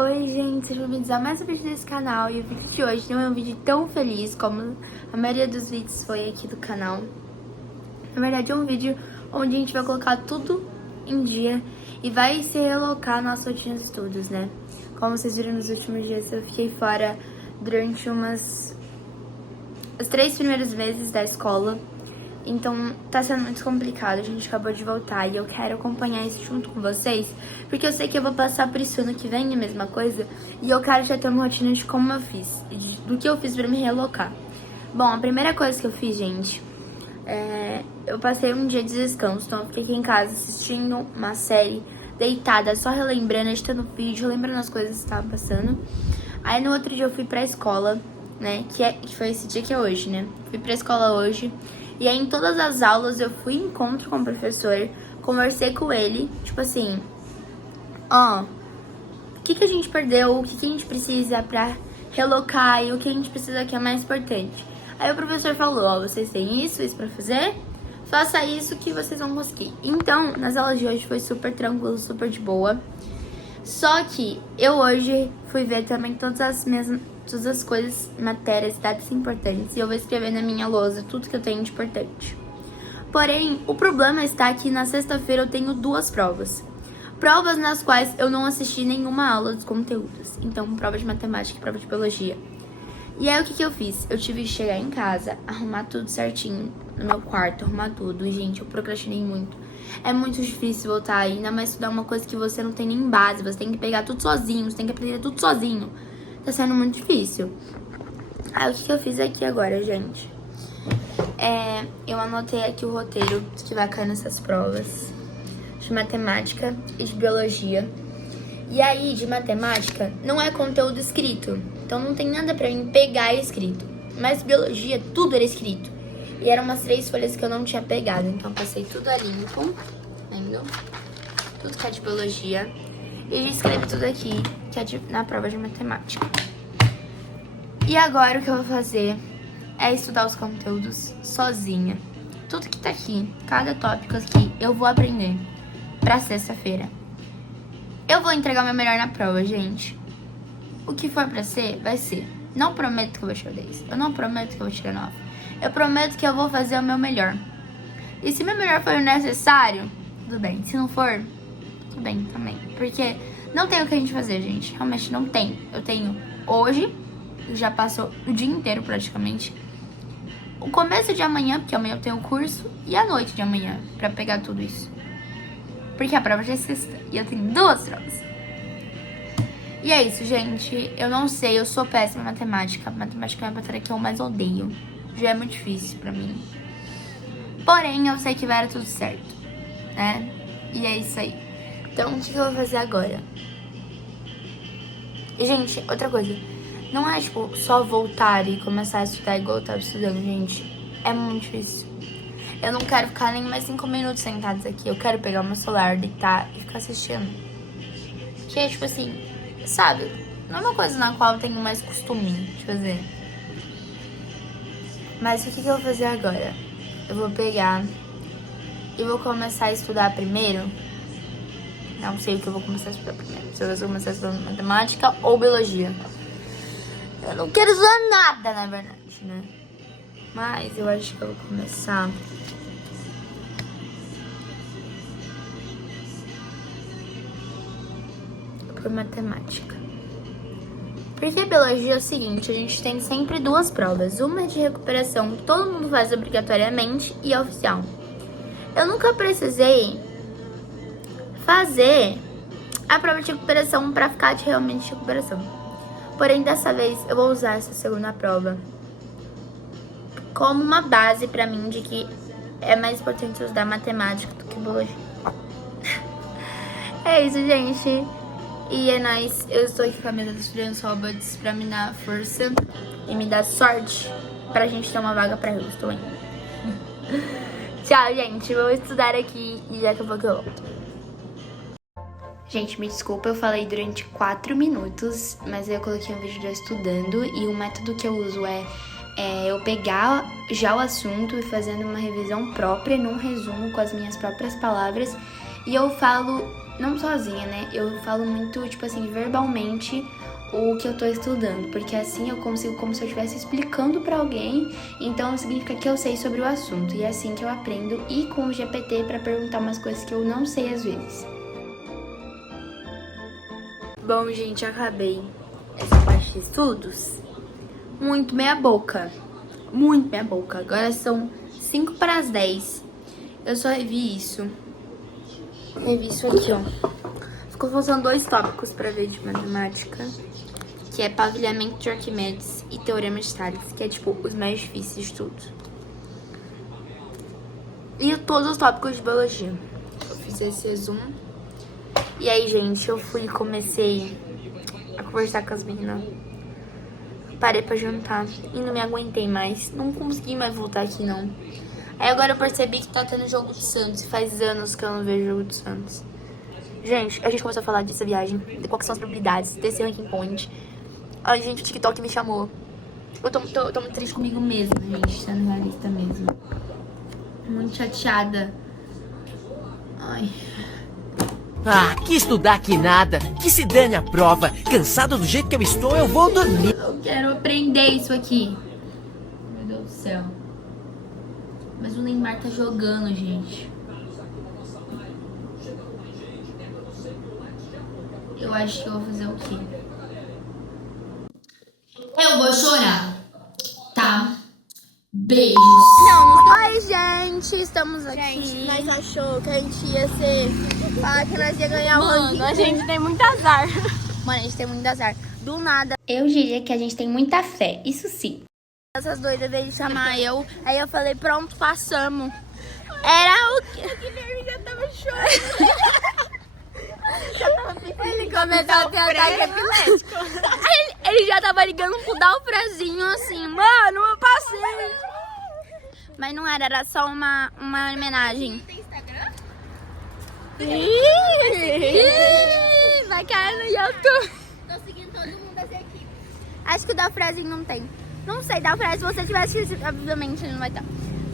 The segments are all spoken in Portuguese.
Oi gente, sejam bem-vindos a mais um vídeo desse canal. E o vídeo de hoje não é um vídeo tão feliz como a maioria dos vídeos foi aqui do canal. Na verdade é um vídeo onde a gente vai colocar tudo em dia e vai se realocar na nossa rotina de estudos, né? Como vocês viram nos últimos dias, eu fiquei fora durante os 3 primeiros meses da escola. Então tá sendo muito complicado, a gente acabou de voltar e eu quero acompanhar isso junto com vocês, porque eu sei que eu vou passar por isso ano que vem, a mesma coisa, e eu quero já ter uma rotina de como eu fiz, do que eu fiz pra me realocar. Bom, a primeira coisa que eu fiz, gente, eu passei um dia de descanso, então eu fiquei aqui em casa assistindo uma série, deitada, só relembrando, editando vídeo, relembrando as coisas que estavam passando. Aí no outro dia eu fui pra escola, né, que foi esse dia que é hoje, né, fui pra escola hoje. E aí, em todas as aulas, eu fui em encontro com o professor, conversei com ele, tipo assim, o que a gente perdeu, o que a gente precisa pra relocar e o que a gente precisa que é mais importante. Aí o professor falou, vocês têm isso pra fazer, faça isso que vocês vão conseguir. Então, nas aulas de hoje foi super tranquilo, super de boa. Só que eu hoje fui ver também todas as coisas, matérias, dados importantes. E eu vou escrever na minha lousa tudo que eu tenho de importante. Porém, o problema está que na sexta-feira eu tenho 2 provas. Provas nas quais eu não assisti nenhuma aula dos conteúdos. Então, prova de matemática e prova de biologia. E aí, o que eu fiz? Eu tive que chegar em casa, arrumar tudo certinho no meu quarto, arrumar tudo. E, gente, eu procrastinei muito. É muito difícil voltar, ainda mais estudar uma coisa que você não tem nem base. Você tem que pegar tudo sozinho, você tem que aprender tudo sozinho. Tá sendo muito difícil. Aí, o que eu fiz aqui agora, gente? Eu anotei aqui o roteiro que vai cair nessas provas de matemática e de biologia. E aí, de matemática, não é conteúdo escrito. Então, não tem nada pra mim pegar escrito. Mas biologia, tudo era escrito. E eram umas 3 folhas que eu não tinha pegado. Então, passei tudo a limpo. Vendo? Tudo que é de biologia. E já escrevi tudo aqui, que é na prova de matemática. E agora, o que eu vou fazer é estudar os conteúdos sozinha. Tudo que tá aqui, cada tópico aqui, eu vou aprender pra sexta-feira. Eu vou entregar o meu melhor na prova, gente. O que for pra ser, vai ser. Não prometo que eu vou tirar 10. Eu não prometo que eu vou tirar 9. Eu prometo que eu vou fazer o meu melhor. E se meu melhor for necessário, tudo bem. Se não for, tudo bem também. Porque não tem o que a gente fazer, gente. Realmente não tem. Eu tenho hoje, já passou o dia inteiro praticamente. O começo de amanhã, porque amanhã eu tenho o curso. E a noite de amanhã, pra pegar tudo isso. Porque a prova já é sexta. E eu tenho 2 provas. E é isso, gente. Eu não sei, eu sou péssima em matemática. Matemática é a matéria que eu mais odeio. Já é muito difícil pra mim. Porém, eu sei que vai dar tudo certo, né? E é isso aí. Então, o que eu vou fazer agora? E, gente, outra coisa. Não é, tipo, só voltar e começar a estudar igual eu tava estudando, gente. É muito difícil. Eu não quero ficar nem mais 5 minutos sentados aqui. Eu quero pegar o meu celular, deitar e ficar assistindo. Que é, tipo assim, sabe? Não é uma coisa na qual eu tenho mais costume de fazer. Mas o que eu vou fazer agora? Eu vou pegar e vou começar a estudar primeiro. Não sei o que eu vou começar a estudar primeiro. Se eu vou começar a estudar matemática ou biologia. Eu não quero estudar nada, na verdade, né? Mas eu acho que eu vou começar por matemática. Porque biologia é o seguinte, a gente tem sempre 2 provas. Uma é de recuperação, que todo mundo faz obrigatoriamente, e é oficial. Eu nunca precisei fazer a prova de recuperação pra ficar realmente de recuperação. Porém, dessa vez, eu vou usar essa segunda prova como uma base pra mim de que é mais importante estudar matemática do que biologia. É isso, gente. E é nóis, eu estou aqui com a mesa dos Friends Robots pra me dar força e me dar sorte pra gente ter uma vaga pra Houston, hein? Tchau, gente, vou estudar aqui e daqui a pouco eu volto. Gente, me desculpa, eu falei durante 4 minutos, mas eu coloquei um vídeo já estudando e o método que eu uso é eu pegar já o assunto e fazendo uma revisão própria, num resumo com as minhas próprias palavras, e eu falo não sozinha, né? Eu falo muito, tipo assim, verbalmente o que eu tô estudando, porque assim eu consigo como se eu estivesse explicando pra alguém, então significa que eu sei sobre o assunto, e é assim que eu aprendo, e com o GPT pra perguntar umas coisas que eu não sei às vezes. Bom, gente, acabei essa parte de estudos. Muito meia boca. Muito meia boca. Agora são 5 para as 10. Eu só revi isso. Revi isso aqui, ó. Ficou faltando 2 tópicos pra ver de matemática, que é pavilhamento de Arquimedes e teorema de Tales, que é, tipo, os mais difíceis de tudo. E todos os tópicos de biologia. Eu fiz esse resumo. E aí, gente, eu fui e comecei a conversar com as meninas. Parei pra jantar e não me aguentei mais. Não consegui mais voltar aqui, não. Aí agora eu percebi que tá tendo jogo do Santos. Faz anos que eu não vejo jogo do Santos. Gente, a gente começou a falar dessa viagem, de quais são as probabilidades, desse ranking point. Ai, gente, o TikTok me chamou. Eu tô muito triste comigo mesma, gente, sendo realista mesmo. Muito chateada. Ai. Ah, que estudar que nada, que se dane a prova. Cansado do jeito que eu estou, eu vou dormir. Eu quero aprender isso aqui. Meu Deus do céu. Mas o Neymar tá jogando, gente. Eu acho que eu vou fazer o quê? Eu vou chorar, tá? Beijos. Oi, gente, estamos aqui. Gente, nós achou que a gente ia ser... Falar que nós ia ganhar o ranking. A gente tem muito azar. Mano, a gente tem muito azar. Do nada. Eu diria que a gente tem muita fé, isso sim. Essas doidas veio chamar eu. Aí eu falei, pronto, passamos. Era o que... O Guilherme já tava chorando. Ele começou a ter ataque epilético. Ele já tava ligando pro Dalfrezinho assim, mano, eu passei. Mas não era só uma homenagem. Tem Instagram? Vai cair no YouTube. Tô seguindo todo mundo dessa equipe. Acho que o Dalfrezinho não tem. Não sei, Dalfrez, se você tivesse esquecido, obviamente ele não vai estar.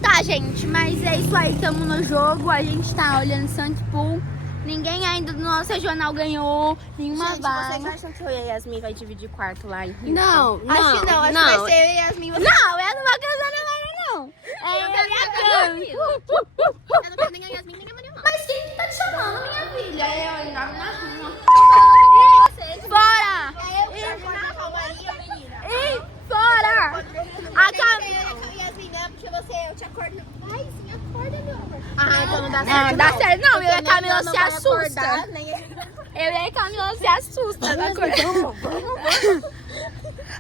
Tá, gente, mas é isso aí, tamo no jogo. A gente tá olhando Santos Pool. Ninguém ainda do nosso regional ganhou nenhuma Gente, vaga. vocês acham que eu e a Yasmin vai dividir quarto lá em Rio? Não, Acho que não, acho que vai ser eu e a Yasmin. Não, eu não vou casar não. É eu e a Cami. Eu não quero nem a Yasmin nem a Maria. Mas quem que tá te chamando, minha filha? É eu na rua. Fora! A Maria, menina. Ih, fora! A Cami... Yasmin, não, porque eu te acordo. Ai, sim, acorda, meu amor. Ah, então não dá certo. Não, dá certo. Não, eu e a Camila não se vai assusta. acordar, nem a gente vai Eu e a Camila se assusta.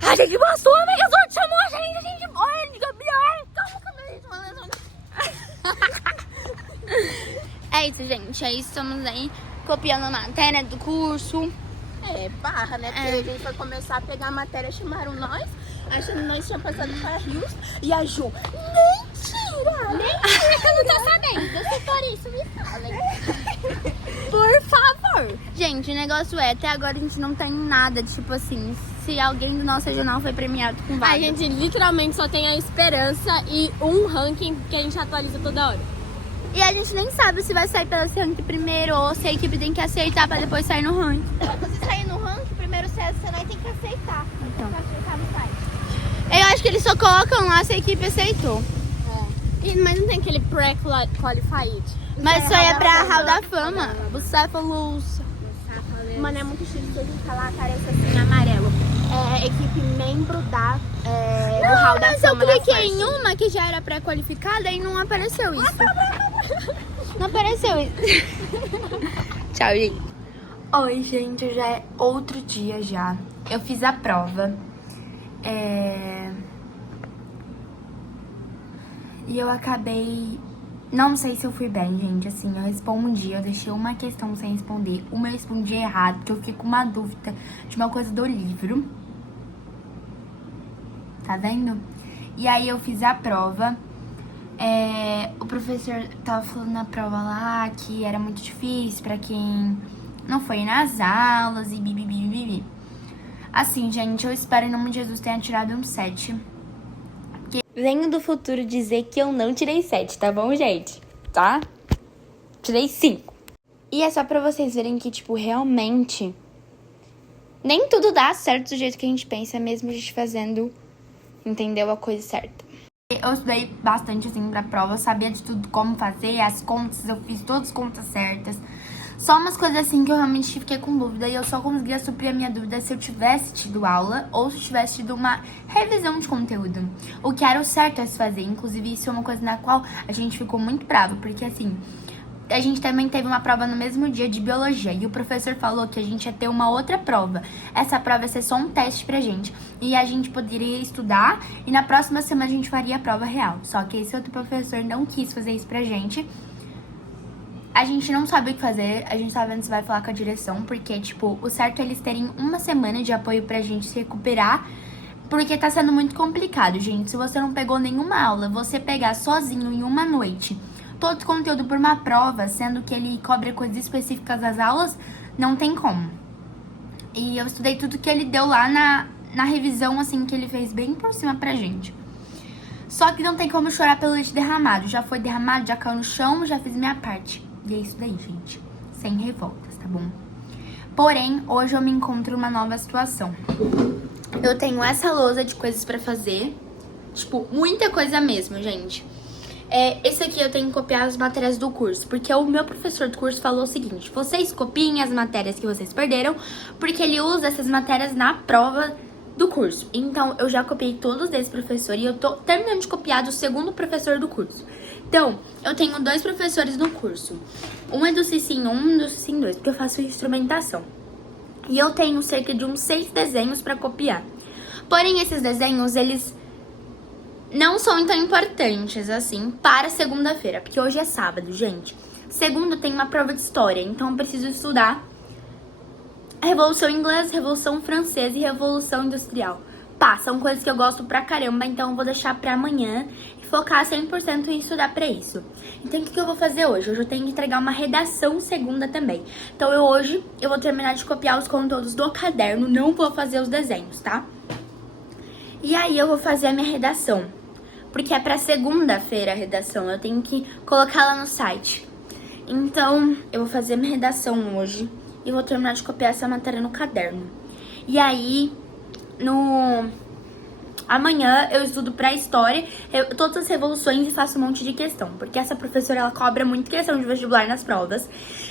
A gente passou, a Megazord chamou a gente morre, Gabriel. Calma, É isso, gente. É isso, estamos aí copiando a matéria do curso. É, barra, né? Porque a gente foi começar a pegar a matéria, chamaram nós, achando que nós tínhamos passado para Rios, e a Ju, mentira! Mentira que eu não tô sabendo, se for isso, me falem. Por favor. Gente, o negócio é, até agora a gente não tem nada, tipo assim, se alguém do nosso regional foi premiado com vaga. A gente literalmente só tem a esperança e um ranking que a gente atualiza toda hora. E a gente nem sabe se vai sair pela ranking primeiro ou se a equipe tem que aceitar pra depois sair no ranking. Se sair no ranking, primeiro você tem que aceitar. Então. Pra aceitar no site. Eu acho que eles só colocam lá se a equipe aceitou. Mas não tem aquele pré-qualified. Mas isso aí é pra Hall da Fama. O Cephalus. Mano, é muito chique que a gente tá lá, aparece assim, amarelo. É equipe membro da, do Hall da Mas eu Fama. cliquei em uma que já era pré-qualificada e não apareceu isso. Não apareceu isso. Tchau, gente. Oi, gente. Já é outro dia já. Eu fiz a prova. E eu acabei... Não sei se eu fui bem, gente. Assim, eu respondi. Eu deixei uma questão sem responder. Uma eu respondi errado, porque eu fiquei com uma dúvida de uma coisa do livro. Tá vendo? E aí eu fiz a prova. O professor tava falando na prova lá que era muito difícil pra quem não foi nas aulas e bibi. Assim, gente, eu espero em nome de Jesus tenha tirado um 7. Venho do futuro dizer que eu não tirei 7, tá bom, gente? Tá? Tirei 5. E é só pra vocês verem que, tipo, realmente nem tudo dá certo do jeito que a gente pensa, mesmo a gente fazendo, entendeu, a coisa certa. Eu estudei bastante, assim, pra prova, eu sabia de tudo como fazer, as contas, eu fiz todas as contas certas. Só umas coisas assim que eu realmente fiquei com dúvida e eu só conseguia suprir a minha dúvida se eu tivesse tido aula ou se eu tivesse tido uma revisão de conteúdo. O que era o certo a se fazer, inclusive isso é uma coisa na qual a gente ficou muito bravo, porque assim, a gente também teve uma prova no mesmo dia de biologia e o professor falou que a gente ia ter uma outra prova. Essa prova ia ser só um teste pra gente e a gente poderia estudar e na próxima semana a gente faria a prova real. Só que esse outro professor não quis fazer isso pra gente. A gente não sabe o que fazer, a gente tá vendo se vai falar com a direção, porque, tipo, o certo é eles terem uma semana de apoio pra gente se recuperar, porque tá sendo muito complicado, gente. Se você não pegou nenhuma aula, você pegar sozinho em uma noite todo o conteúdo por uma prova, sendo que ele cobre coisas específicas das aulas, não tem como. E eu estudei tudo que ele deu lá na revisão, assim, que ele fez bem por cima pra gente. Só que não tem como chorar pelo leite derramado. Já foi derramado, já caiu no chão, já fiz minha parte. E é isso daí, gente. Sem revoltas, tá bom? Porém, hoje eu me encontro numa nova situação. Eu tenho essa lousa de coisas pra fazer. Tipo, muita coisa mesmo, gente. Esse aqui eu tenho que copiar as matérias do curso. Porque o meu professor do curso falou o seguinte: vocês copiem as matérias que vocês perderam, porque ele usa essas matérias na prova do curso. Então, eu já copiei todos desse professor e eu tô terminando de copiar do segundo professor do curso. Então, eu tenho 2 professores no curso. Um é do CICIM 1 e do CICIM 2, porque eu faço instrumentação. E eu tenho cerca de uns 6 desenhos pra copiar. Porém, esses desenhos, eles não são tão importantes, assim, para segunda-feira. Porque hoje é sábado, gente. Segunda tem uma prova de história, então eu preciso estudar Revolução Inglesa, Revolução Francesa e Revolução Industrial. Pá, são coisas que eu gosto pra caramba, então eu vou deixar pra amanhã e focar 100% em estudar pra isso. Então o que eu vou fazer hoje? Hoje eu tenho que entregar uma redação segunda também. Então hoje eu vou terminar de copiar os conteúdos do caderno, não vou fazer os desenhos, tá? E aí eu vou fazer a minha redação, porque é pra segunda-feira a redação, eu tenho que colocar lá no site. Então eu vou fazer a minha redação hoje e vou terminar de copiar essa matéria no caderno. E aí, amanhã eu estudo pra história, todas as revoluções e faço um monte de questão. Porque essa professora, ela cobra muito questão de vestibular nas provas.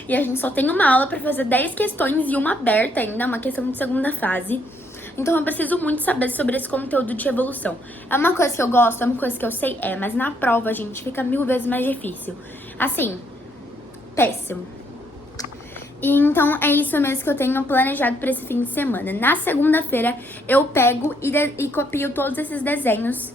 E a gente só tem uma aula pra fazer 10 questões e uma aberta ainda, uma questão de segunda fase. Então eu preciso muito saber sobre esse conteúdo de revolução. É uma coisa que eu gosto, é uma coisa que eu sei, mas na prova, gente, fica 1000 vezes mais difícil. Assim, péssimo. E então é isso mesmo que eu tenho planejado para esse fim de semana. Na segunda-feira eu pego e copio todos esses desenhos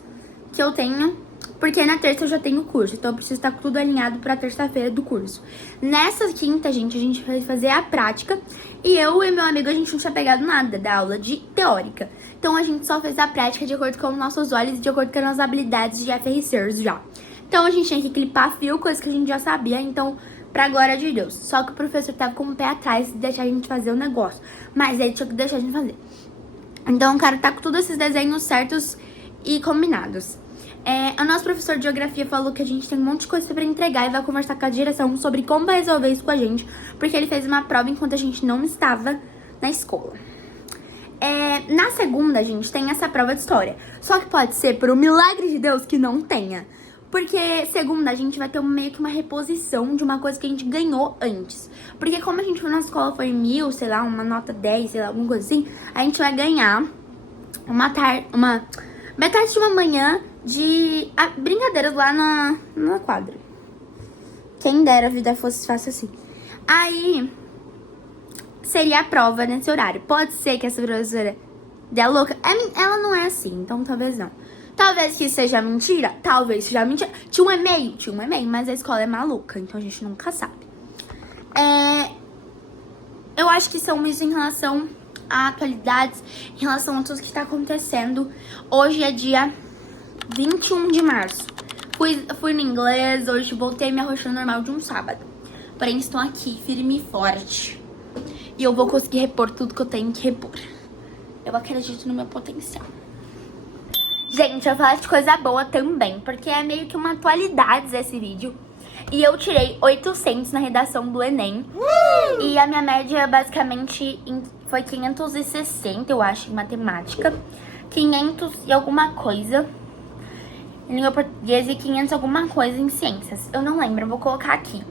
que eu tenho, porque na terça eu já tenho curso, então eu preciso estar tudo alinhado para terça-feira do curso. Nessa quinta, gente, a gente vai fazer a prática e eu e meu amigo, a gente não tinha pegado nada da aula de teórica. Então a gente só fez a prática de acordo com os nossos olhos e de acordo com as nossas habilidades de FRCers já. Então a gente tinha que clipar fio, coisa que a gente já sabia, então pra glória de Deus. Só que o professor tava com o pé atrás de deixar a gente fazer o negócio. Mas ele tinha que deixar a gente fazer. Então o cara tá com todos esses desenhos certos e combinados. O nosso professor de geografia falou que a gente tem um monte de coisa pra entregar e vai conversar com a direção sobre como vai resolver isso com a gente. Porque ele fez uma prova enquanto a gente não estava na escola. Na segunda, a gente tem essa prova de história. Só que pode ser, por um milagre de Deus, que não tenha. Porque segunda a gente vai ter meio que uma reposição de uma coisa que a gente ganhou antes. Porque como a gente foi na escola, foi 1000, sei lá, uma nota 10, sei lá, alguma coisa assim, a gente vai ganhar metade de uma manhã de brincadeiras lá na quadra. Quem dera a vida fosse fácil assim. Aí seria a prova nesse horário. Pode ser que essa professora dê louca. Ela não é assim, então talvez não. Talvez que seja mentira, talvez seja mentira. Tinha um e-mail, mas a escola é maluca, então a gente nunca sabe. Eu acho que são isso em relação a atualidades, em relação a tudo que tá acontecendo. Hoje é dia 21 de março. Fui no inglês, hoje voltei minha rotina normal de um sábado. Porém, estou aqui, firme e forte. E eu vou conseguir repor tudo que eu tenho que repor. Eu acredito no meu potencial. Gente, eu vou falar de coisa boa também, porque é meio que uma atualidade esse vídeo. E eu tirei 800 na redação do Enem. E a minha média basicamente foi 560, eu acho, em matemática. 500 e alguma coisa em língua portuguesa e 500 alguma coisa em ciências. Eu não lembro, eu vou colocar aqui.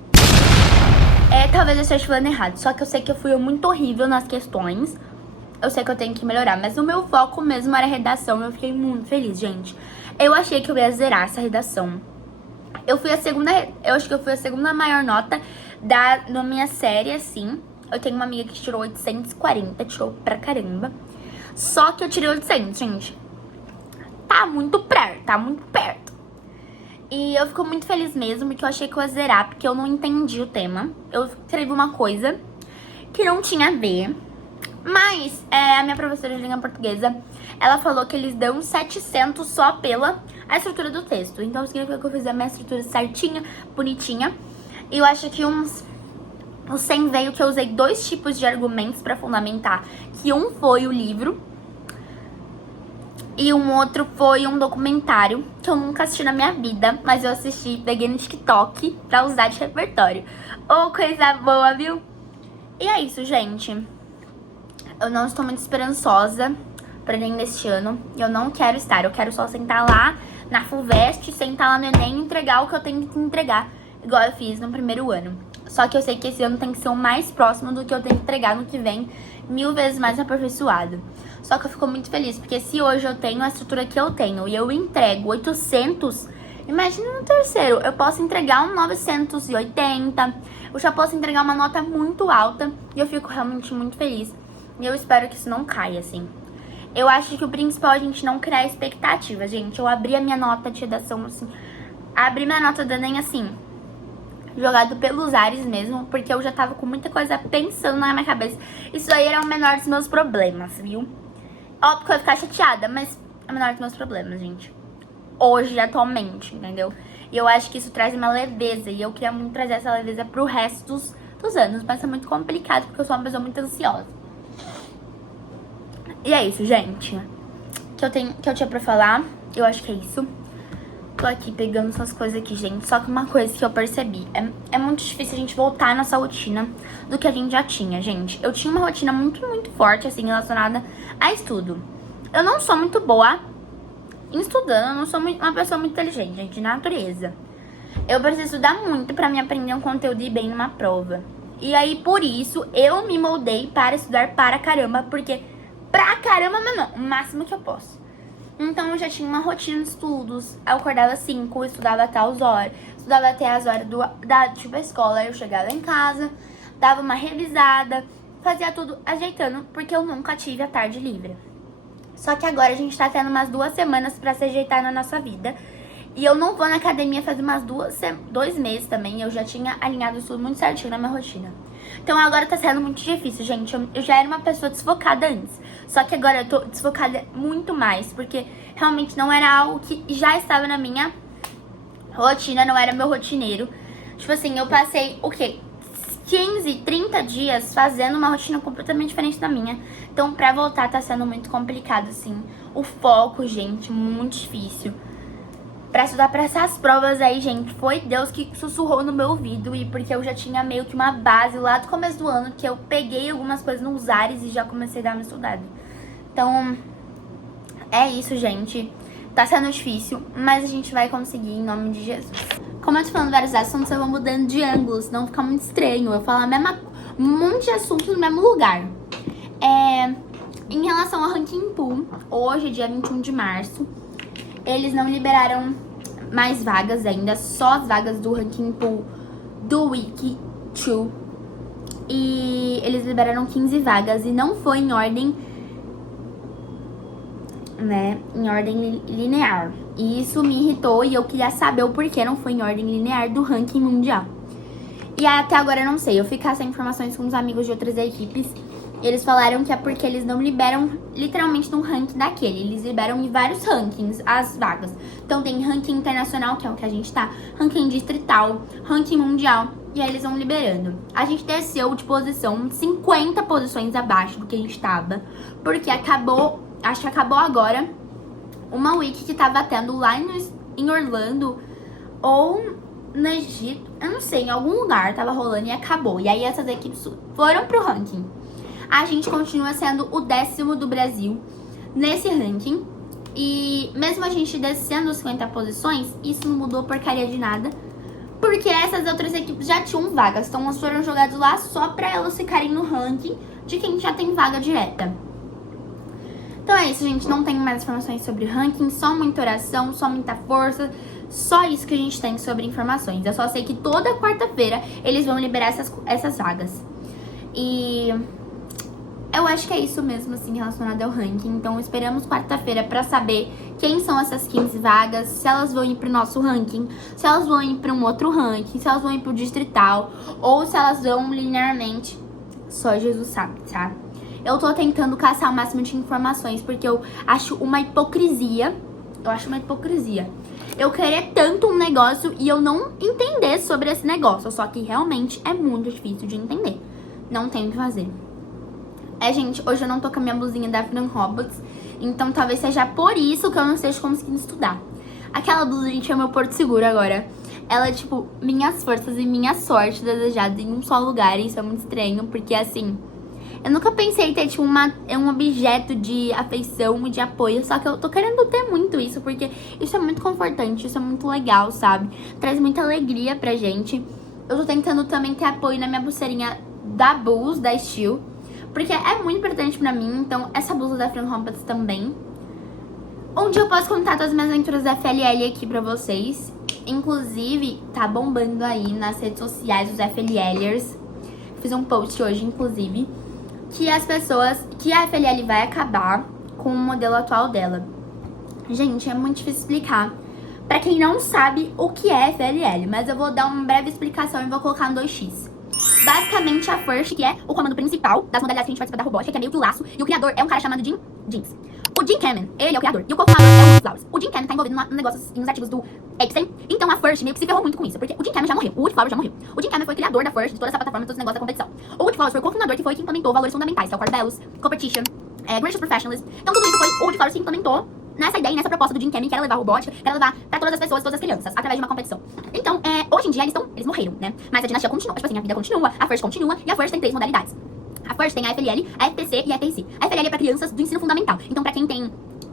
Talvez eu esteja falando errado, só que eu sei que eu fui muito horrível nas questões. Eu sei que eu tenho que melhorar, mas o meu foco mesmo era redação. Eu fiquei muito feliz, gente. Eu achei que eu ia zerar essa redação. Eu acho que eu fui a segunda maior nota da minha série, assim. Eu tenho uma amiga que tirou 840, tirou pra caramba. Só que eu tirei 800, gente. Tá muito perto, tá muito perto. E eu fico muito feliz mesmo, porque eu achei que eu ia zerar, porque eu não entendi o tema. Eu escrevi uma coisa que não tinha a ver. Mas a minha professora de língua portuguesa, ela falou que eles dão 700 só pela a estrutura do texto. Então significa que eu fiz a minha estrutura certinha, bonitinha. E eu acho que o 100 veio que eu usei 2 tipos de argumentos pra fundamentar. Que um foi o livro e um outro foi um documentário que eu nunca assisti na minha vida, mas eu assisti, peguei no TikTok pra usar de repertório. Oh, coisa boa, viu? E é isso, gente. Eu não estou muito esperançosa pra Enem deste ano. Eu não quero estar. Eu quero só sentar lá na FUVEST, sentar lá no Enem e entregar o que eu tenho que entregar, igual eu fiz no primeiro ano. Só que eu sei que esse ano tem que ser o mais próximo do que eu tenho que entregar no que vem, 1000 vezes mais aperfeiçoado. Só que eu fico muito feliz, porque se hoje eu tenho a estrutura que eu tenho e eu entrego 800, imagina no terceiro, eu posso entregar um 980, eu já posso entregar uma nota muito alta e eu fico realmente muito feliz. E eu espero que isso não caia, assim. Eu acho que o principal é a gente não criar expectativa, gente. Eu abri a minha nota de redação, assim, abri minha nota do Enem, assim, jogado pelos ares mesmo, porque eu já tava com muita coisa pensando na minha cabeça. Isso aí era o menor dos meus problemas, viu? Óbvio que eu ia ficar chateada, mas é o menor dos meus problemas, gente. Hoje, atualmente, entendeu? E eu acho que isso traz uma leveza, e eu queria muito trazer essa leveza pro resto dos anos, mas é muito complicado, porque eu sou uma pessoa muito ansiosa. E é isso, gente. Que eu tinha pra falar, eu acho que é isso. Tô aqui pegando essas coisas aqui, gente. Só que uma coisa que eu percebi, é muito difícil a gente voltar nessa rotina do que a gente já tinha, gente. Eu tinha uma rotina muito, muito forte, assim, relacionada a estudo. Eu não sou muito boa em estudando, eu não sou uma pessoa muito inteligente, gente, de natureza. Eu preciso estudar muito pra me aprender um conteúdo e ir bem numa prova. E aí, por isso, eu me moldei para estudar para caramba, porque pra caramba, não, o máximo que eu posso. Então eu já tinha uma rotina de estudos. Eu acordava às 5, estudava até as horas. Estudava até as horas da escola. Aí eu chegava em casa, dava uma revisada, fazia tudo ajeitando, porque eu nunca tive a tarde livre. Só que agora a gente tá tendo umas 2 semanas pra se ajeitar na nossa vida. E eu não vou na academia faz umas 2 meses também. Eu já tinha alinhado isso muito certinho na minha rotina. Então agora tá sendo muito difícil, gente. Eu já era uma pessoa desfocada antes. Só que agora eu tô desfocada muito mais, porque realmente não era algo que já estava na minha rotina, não era meu rotineiro. Tipo assim, eu passei, 15, 30 dias fazendo uma rotina completamente diferente da minha. Então pra voltar tá sendo muito complicado, assim. O foco, gente, muito difícil. Pra estudar pra essas provas aí, gente, foi Deus que sussurrou no meu ouvido. E porque eu já tinha meio que uma base lá do começo do ano, que eu peguei algumas coisas nos ares e já comecei a dar uma estudada. Então, é isso, gente. Tá sendo difícil, mas a gente vai conseguir em nome de Jesus. Como eu tô falando vários assuntos, eu vou mudando de ângulo, senão fica muito estranho. Eu falo um monte de assunto no mesmo lugar. Em relação ao Ranking Pool, hoje, dia 21 de março, eles não liberaram mais vagas ainda, só as vagas do Ranking Pool do Wiki 2. E eles liberaram 15 vagas e não foi em ordem, né, em ordem linear. E isso me irritou e eu queria saber o porquê não foi em ordem linear do ranking mundial. E até agora eu não sei, eu fui caçar informações com uns amigos de outras equipes. Eles falaram que é porque eles não liberam literalmente num ranking daquele. Eles liberam em vários rankings as vagas. Então tem ranking internacional, que é o que a gente tá, ranking distrital, ranking mundial, e aí eles vão liberando. A gente desceu de posição 50 posições abaixo do que a gente tava, porque acabou, acho que acabou agora, uma week que tava tendo lá em Orlando, ou no Egito, eu não sei, em algum lugar tava rolando e acabou. E aí essas equipes foram pro ranking. A gente continua sendo o 10º do Brasil nesse ranking. E mesmo a gente descendo 50 posições, isso não mudou porcaria de nada. Porque essas outras equipes já tinham vagas. Então elas foram jogadas lá só pra elas ficarem no ranking de quem já tem vaga direta. Então é isso, gente. Não tenho mais informações sobre o ranking. Só muita oração, só muita força. Só isso que a gente tem sobre informações. Eu só sei que toda quarta-feira eles vão liberar essas vagas. E eu acho que é isso mesmo, assim, relacionado ao ranking. Então esperamos quarta-feira pra saber quem são essas 15 vagas, se elas vão ir pro nosso ranking, se elas vão ir pra um outro ranking, se elas vão ir pro distrital, ou se elas vão linearmente. Só Jesus sabe, tá? Eu tô tentando caçar o máximo de informações, porque eu acho uma hipocrisia. Eu querer tanto um negócio e eu não entender sobre esse negócio. Só que realmente é muito difícil de entender. Não tem o que fazer. Gente, hoje eu não tô com a minha blusinha da Fran Robots. Então talvez seja por isso que eu não esteja conseguindo estudar. Aquela blusa, gente, é meu porto seguro agora. Ela é tipo minhas forças e minha sorte desejadas em um só lugar. E isso é muito estranho, porque assim, eu nunca pensei em ter tipo um objeto de afeição e de apoio. Só que eu tô querendo ter muito isso, porque isso é muito confortante, isso é muito legal, sabe? Traz muita alegria pra gente. Eu tô tentando também ter apoio na minha pulseirinha da Bulls, da Steel, porque é muito importante pra mim. Então essa blusa da Fran Robots também. Onde eu posso contar todas as minhas aventuras da FLL aqui pra vocês. Inclusive, tá bombando aí nas redes sociais os FLLers. Fiz um post hoje, inclusive, que a FLL vai acabar com o modelo atual dela. Gente, é muito difícil explicar pra quem não sabe o que é FLL, mas eu vou dar uma breve explicação e vou colocar no 2x. Basicamente, a First, que é o comando principal das modalidades que a gente participa da robótica, que é meio que o laço, e o criador é um cara chamado Jinx. O Jim Kamen, ele é o criador, e o co-fundador é o Woody Flowers. O Jim Kamen tá envolvido no negócio, nos artigos do Epstein, então a First meio que se ferrou muito com isso, porque o Jim Kamen já morreu, o Woody Flowers já morreu. O Jim Kamen foi criador da First, de toda essa plataforma, de todos os negócios da competição. O Woody Flowers foi o cofundador, que foi quem implementou valores fundamentais, que é o Core Values, Competition, Gracious Professionalism. Então tudo isso foi o Woody Flowers que implementou nessa ideia e nessa proposta do Jim Kamen, que era levar a robótica, que era levar pra todas as pessoas, todas as crianças, através de uma competição. Então, hoje em dia eles morreram, né? Mas a dinastia continua, tipo assim, a vida continua, a First continua, e a First tem 3 modalidades. A First tem a FLL, a FPC e a FTC. A FLL é pra crianças do ensino fundamental. Então, pra quem tem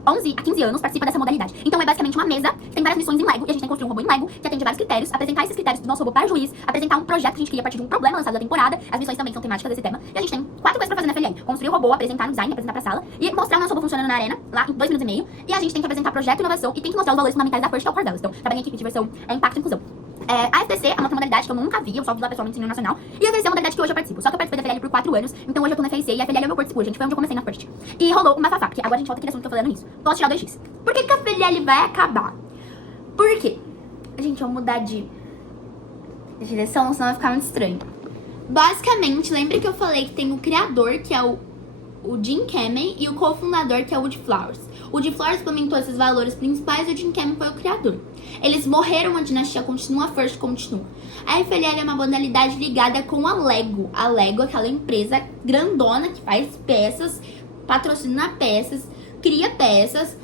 11 a 15 anos, participa dessa modalidade. Então é basicamente uma mesa que tem várias missões em Lego, e a gente tem que construir um robô em Lego, que atende vários critérios, apresentar esses critérios do nosso robô para o juiz, apresentar um projeto que a gente cria a partir de um problema lançado da temporada. As missões também são temáticas desse tema. E a gente tem 4 coisas pra fazer na FLL. Construir o robô, apresentar no design, apresentar pra sala, e mostrar o nosso robô funcionando na arena, lá em 2 minutos e meio. E a gente tem que apresentar projeto e inovação, e tem que mostrar os valores fundamentais da First, que é o Core Values. Então, trabalhar em equipe de diversão é impacto e inclusão. A FTC é uma outra modalidade que eu nunca vi, eu só vi lá pessoalmente no nacional. E a FTC é uma modalidade que hoje eu participo. Só que eu participei da FLL por 4 anos, então hoje eu tô na FTC e a FLL é meu porto seguro, gente. Foi onde eu comecei na First. E rolou uma fafá, porque agora a gente volta aquele assunto que eu falando nisso. Posso tirar 2x. Por que a FLL vai acabar? Por quê? Gente, vamos mudar de direção, senão vai ficar muito estranho. Basicamente, lembra que eu falei que tem o criador, que é o Jim Kamen, e o cofundador, que é o Woody Flowers. O Woody Flowers implementou esses valores principais e o Jim Kamen foi o criador. Eles morreram, a dinastia continua, a First continua. A FLL é uma modalidade ligada com a Lego. A Lego é aquela empresa grandona que faz peças, patrocina peças, cria peças.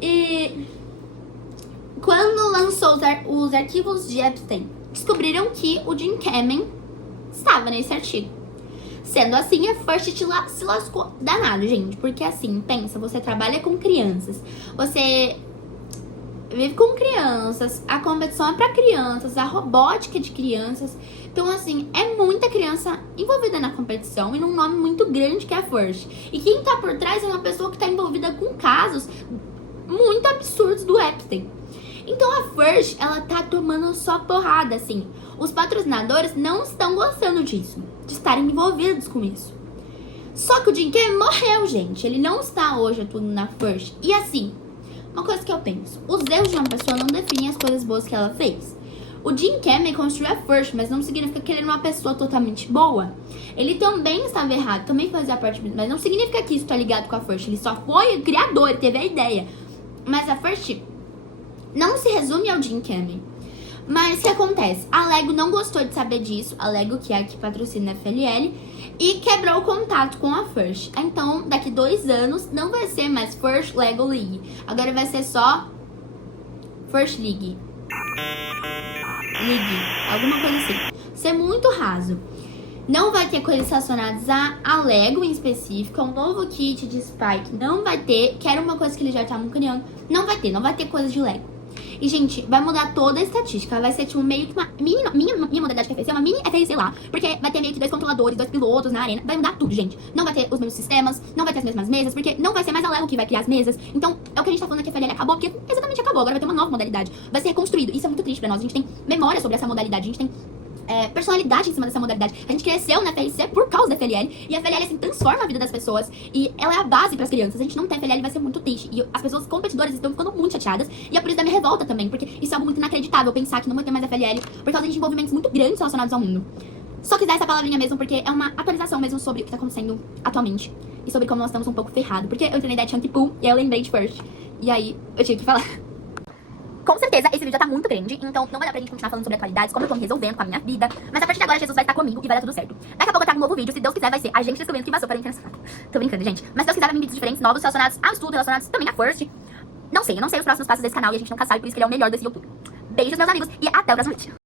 E quando lançou os arquivos de Epstein, descobriram que o Jim Kamen estava nesse artigo. Sendo assim, a First se lascou danado, gente. Porque assim, pensa, você trabalha com crianças, você vive com crianças, a competição é pra crianças, a robótica é de crianças. Então, assim, é muita criança envolvida na competição e num nome muito grande que é a First. E quem tá por trás é uma pessoa que tá envolvida com casos muito absurdos do Epstein. Então a First, ela tá tomando só porrada, assim. Os patrocinadores não estão gostando disso, de estarem envolvidos com isso. Só que o Jim Kamen morreu, gente. Ele não está hoje atuando na First. E assim, uma coisa que eu penso, os erros de uma pessoa não definem as coisas boas que ela fez. O Jim Kamen construiu a First, mas não significa que ele era uma pessoa totalmente boa. Ele também estava errado, também fazia parte, mas não significa que isso tá ligado com a First. Ele só foi o criador, ele teve a ideia. Mas a First não se resume ao Jim Kamen. Mas o que acontece? A Lego não gostou de saber disso, a Lego, que é a que patrocina a FLL, e quebrou o contato com a First. Então, daqui 2 anos, não vai ser mais First Lego League. Agora vai ser só First League. League, alguma coisa assim. Ser muito raso. Não vai ter coisas relacionadas a Lego em específico, a um novo kit de Spike. Não vai ter, que era uma coisa que eles já estavam criando. Não vai ter coisas de Lego. E, gente, vai mudar toda a estatística. Vai ser, tipo, meio que uma minha modalidade de FFC, uma mini FFC lá. Porque vai ter meio que 2 controladores, 2 pilotos na arena. Vai mudar tudo, gente. Não vai ter os mesmos sistemas, não vai ter as mesmas mesas, porque não vai ser mais a Lego que vai criar as mesas. Então, é o que a gente tá falando aqui, a FLL acabou, porque exatamente acabou. Agora vai ter uma nova modalidade. Vai ser reconstruído. Isso é muito triste pra nós. A gente tem memória sobre essa modalidade. A gente tem personalidade em cima dessa modalidade. A gente cresceu na FLC por causa da FLL. E a FLL, assim, transforma a vida das pessoas. E ela é a base pras crianças. A gente não tem FLL, vai ser muito triste. E as pessoas competidoras estão ficando muito chateadas. E é por isso da minha revolta também. Porque isso é algo muito inacreditável, pensar que não vai ter mais FLL por causa de desenvolvimentos muito grandes relacionados ao mundo. Só quis dar essa palavrinha mesmo, porque é uma atualização mesmo sobre o que tá acontecendo atualmente. E sobre como nós estamos um pouco ferrados. Porque eu entrei na ideia de Chunky Pool e aí eu lembrei de First. E aí eu tive que falar. Com certeza, esse vídeo já tá muito grande, então não vai dar pra gente continuar falando sobre atualidades, como eu tô me resolvendo com a minha vida. Mas a partir de agora, Jesus vai estar comigo e vai dar tudo certo. Daqui a pouco eu trago um novo vídeo, se Deus quiser, vai ser a gente descobrindo que passou para o internacional. Tô brincando, gente. Mas se Deus quiser, vai vir vídeos diferentes, novos, relacionados ao estudo, relacionados também a First. Não sei, eu não sei os próximos passos desse canal e a gente nunca sabe, por isso que ele é o melhor desse YouTube. Beijos, meus amigos, e até o próximo vídeo.